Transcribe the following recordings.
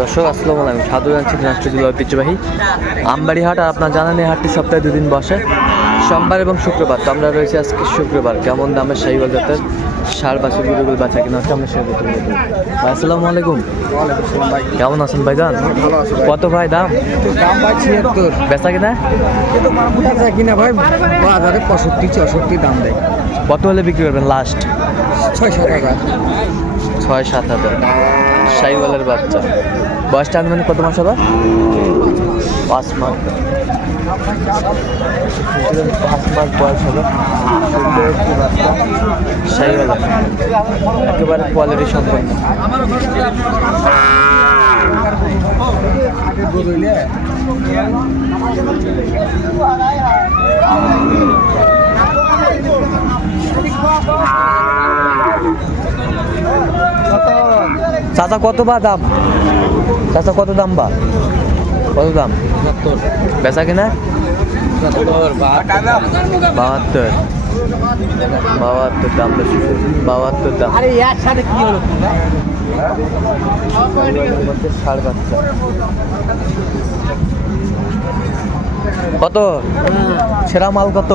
দর্শক আসসালামু আলাইকুম। সাধু জানছি দিনাজপুর ঐতিহ্যবাহী আমবাড়ি হাট আর আপনার জানেন এই হাটটি সপ্তাহে দুদিন বসে। সোমবার এবং শুক্রবার তো আমরা রয়েছি আজকে শুক্রবার। কেমন দামের শাহিওয়াল জাতের সার বাছুর গরুগুলো বাচ্চা কিনা হচ্ছে আমরা সেগুলো তুলে ধরবো। ভাই আসসালামু আলাইকুম। কেমন আছেন ভাইজান? কত ভাই দাম? দাম ভাই ছিয়াত্তর বেচা কিনা? বেচা কিনা ভাই বাজারে পঁয়ষট্টি চৌষট্টি দাম দেয় কত হলে বিক্রি করবেন লাস্ট? ছয় সাত হাজার ছয় সাত হাজার। শাহিওয়ালের বাচ্চা। বয়সটা আনুমানিক কত মাস হবে? পাঁচ মাস। পাঁচ মাস বয়স হবে। একটি একেবারে কোয়ালিটি সম্পন্ন। চাচা কত বা দাম? চাচা কত দাম বা? কত দাম? বেচা কিনা? বাহাত্তর। বাহাত্তর দাম বাহাত্তর দাম। আরে এর সাথে কি হলো? ষাট বাচ্চা কত? সেরা মাল কত?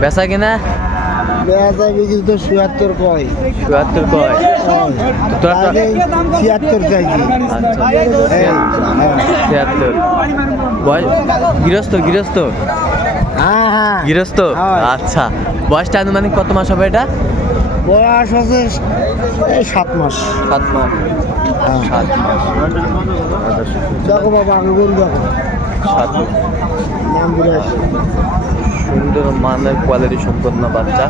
বেচা কিনা? বেচা বিক্রি তো চুয়াত্তর কয়। চুয়াত্তর কয়? তো তোরা তো- ছিয়াত্তর চাইছি ছিয়াত্তর। বয়স গৃহস্থ গৃহস্থ? হ্যাঁ হ্যাঁ। গৃহস্থ। আচ্ছা। বয়সটা আনুমানিক কত মাস হবে এটা? বয়স এই সাত মাস। সাত মাস। দেখো বাবা আমি বলি দেখো সুন্দর মানের কোয়ালিটি সম্পন্ন বাচ্চা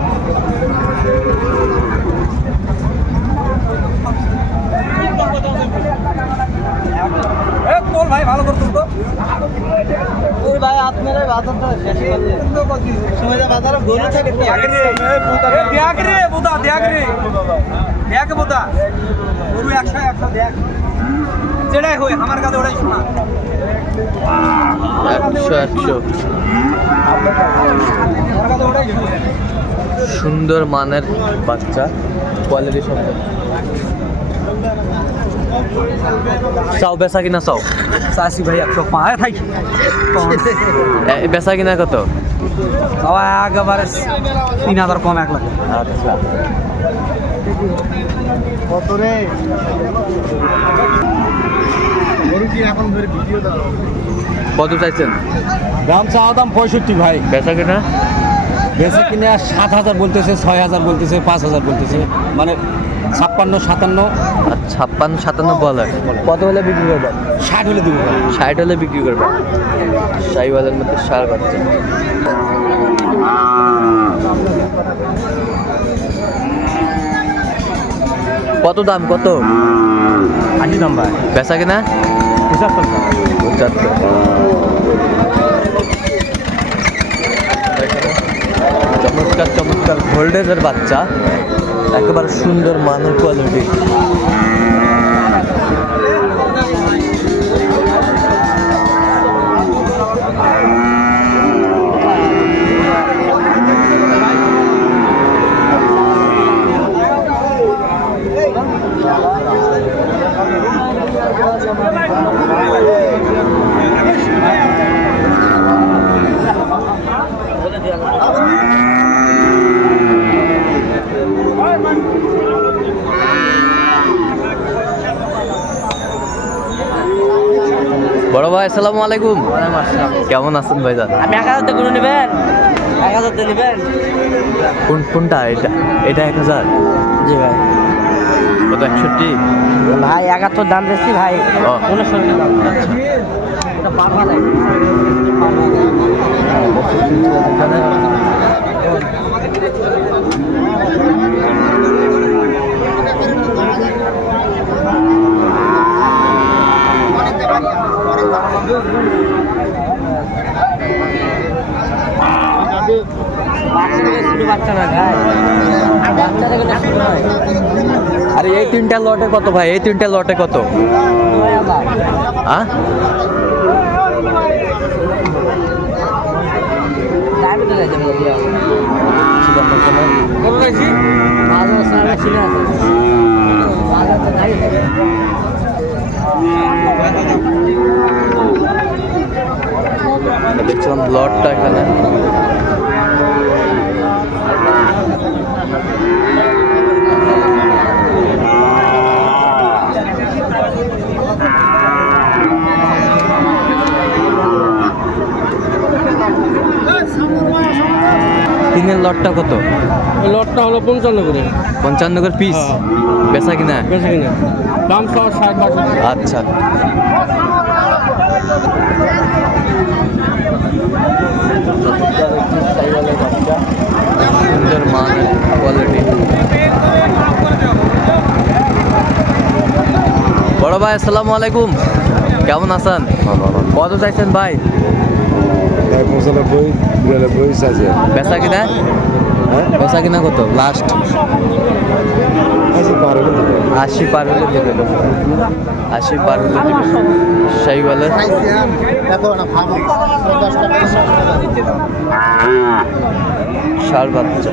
ভাই ভালো করে তুলতো ওই ভাই আপনার বাজারটা শেষ করে সময় বাজারে গরু থাকে রে দেখ বুদা গরু একশো একশো দেখ। যেটাই হই আমার কাছে ওটাই শোনা। একশো একশো। আমার কাছে ওটাই শোনা। সুন্দর মানের বাচ্চা কোয়ালিটি সম্পন্ন চাও বেচা কিনা চাও? চাষি ভাই একশো পাঁচ। এ, বেচা কিনা কত? বাবা একেবারে তিন হাজার কম এক লাখ। আচ্ছা। কত রে? গরু কি এখন ধরে ভিডিও দাও কত চাইছেন? দাম চাওয়া দাম পঁয়ষট্টি ভাই। বেচা কিনা? বেশি কিনে সাত হাজার বলতেছে ছয় হাজার বলতেছে পাঁচ হাজার বলতেছে মানে ছাপ্পান্ন সাতান্ন। আর ছাপ্পান্ন সাতান্ন বলে। কত হলে বিক্রি করবেন? ষাট হলে দিব ষাট হলে বিক্রি করবেন? শাহিওয়ালের মধ্যে সার বাচ্চা কত দাম কত? আশি দাম ভাই। বেচা কিনা? পঁচাত্তর পঁচাত্তর। চমৎকার চমৎকার ভোল্টেজের বাচ্চা। একেবারে সুন্দর মানের কোয়ালিটি আসসালামু আলাইকুম। কেমন আছেন ভাইজান? আপনি এক হাজার করে নেবেন। এক হাজার নেবেন। কোন কোনটা? এটা এটা এক হাজার? জি ভাই। কত একষট্টি? ভাই একাত্তর দাম দিচ্ছি ভাই। ও। উনষট্টি দাম। আচ্ছা এটা পারবা নাই বাচ্চা না ভাই বাচ্চা দেখে শুরু হয় আরে এই তিনটা লটে কত ভাই? এই তিনটা লটে কত? দেখছিলাম ব্লডটা এখানে। তিনের লটটা কত? লটটা হলো পঞ্চান্ন করে। পঞ্চান্ন করে পিস হ্যাঁ। বেচা কিনা? বেশি কিনা। দাম সহ ষাট আচ্ছা। সুন্দর মান কোয়ালিটি বড় ভাই আসসালামু আলাইকুম। কেমন আছেন? কত চাইছেন ভাই? পঁচানব্বই বিরানব্বই আছে বেচা কিনা? বেচা কিনা কত? লাস্ট আছে। আশি পার হলে দেবে আশি পার হলে দেবে। সেই বলে। ষাট বাচ্চা।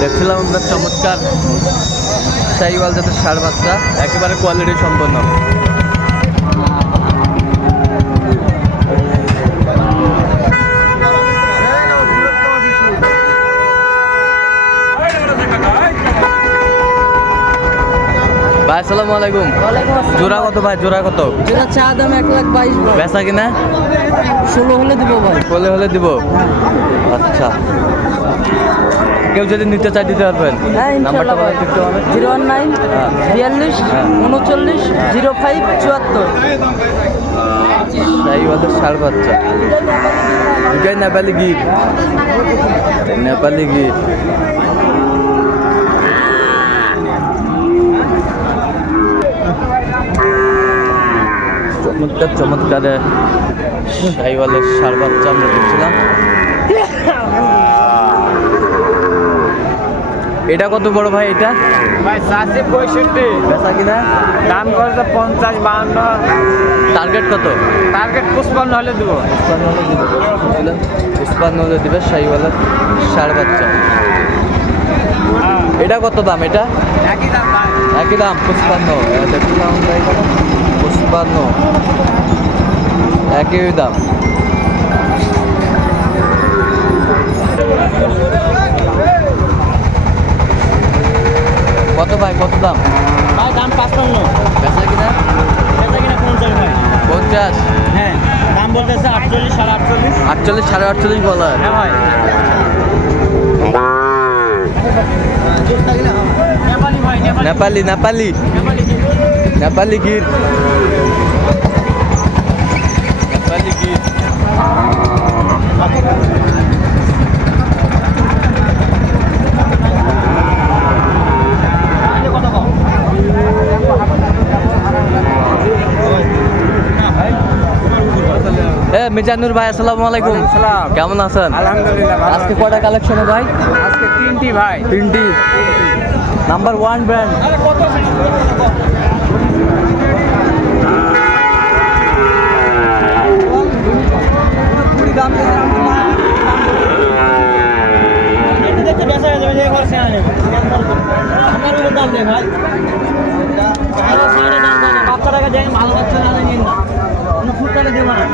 দেখছিলাম আমরা চমৎকার। শাহিওয়াল জাতের ষাট বাচ্চা। একেবারে কোয়ালিটি সম্পন্ন। আসসালামু আলাইকুম। জোড়া কত ভাই? জোড়া কত? যেটা চা দাম এক লাখ বাইশ বেচা কিনা? ষোলো হলে দেবো ভাই। হলে হলে দিব? আচ্ছা। কেউ যদি নিতে চাই দিতে পারবেন। হ্যাঁ, নাম্বারটা বলেন ভাই। তো একটু জিরো ওয়ান নাইন হ্যাঁ। বিয়াল্লিশ হ্যাঁ। উনচল্লিশ জিরো ফাইভ চুয়াত্তর। বলতে ষাট বাচ্চা। দুটাই নেপালি গির নেপালি গির চমৎকার চমৎকার শাহিওয়ালের ষাট বাচ্চা আমরা দেখছিলাম। এটা কত বড় ভাই এটা? ভাই চাষি পঁয়ষট্টি। বেচা কিনা? দাম করছে পঞ্চাশ বাহান্ন। টার্গেট কত? টার্গেট পুষ্পান্ন হলে দেবো। পুষ্পান্ন হলে দিবে? পুষ্পান্ন হলে দিবে শাহিওয়ালের ষাট বাচ্চা এটা কত দাম এটা? একই দাম পুষ্পান্ন পুষ্পান্ন একই দাম। কত ভাই কত দাম? ভাই দাম পাঁচপান্ন। বেচা কিনা? বেচা কিনা পঞ্চাশ ভাই। পঞ্চাশ? হ্যাঁ দাম বলতেছে আটচল্লিশ সাড়ে আটচল্লিশ। আটচল্লিশ সাড়ে আটচল্লিশ বলা হয়। হ্যাঁ ভাই নেপালি ভাই নেপালি। নেপালি নেপালি। নেপালি নেপালি গির নেপালি গির কত কম এ মিজানুর ভাই আসসালামু আলাইকুম। আসসালাম। কেমন আছেন? আলহামদুলিল্লাহ আজকে কয়টা কালেকশনে ভাই? আজকে তিনটি ভাই। তিনটি। নাম্বার ওয়ান ব্র্যান্ড দেখতে বেচা হয়ে যাবে যে ঘর সে আনে আমার উপর দাম দেয় ভাই ভালো সাইডে দাম দেয় না বাচ্চাটাকে যাই ভালো বাচ্চা না নিন না কোনো ফুটকাটে দেবো না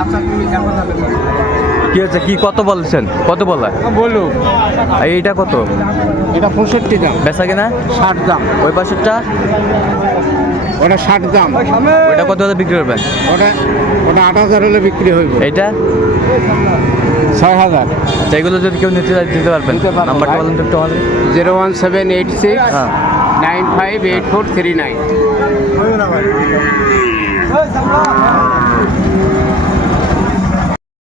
আচ্ছা তুমি কেমন হবে কি হচ্ছে? কি কত বলছেন? কত বলা? বলু এইটা কত? এটা পঁয়ষট্টি দাম। বেচা কিনা? ষাট দাম। ওই পাশেরটা? ওটা ষাট দাম। ওইটা কত হলে বিক্রি করবেন? ওটা ওটা আট হাজার হলে বিক্রি হইব। এইটা? ছয় হাজার। আচ্ছা এগুলো যদি কেউ নিতে দিতে পারবেন। নাম্বারটা। বলেন একটু আমাদের। Zero one seven eight six হ্যাঁ। Nine five eight four three nine.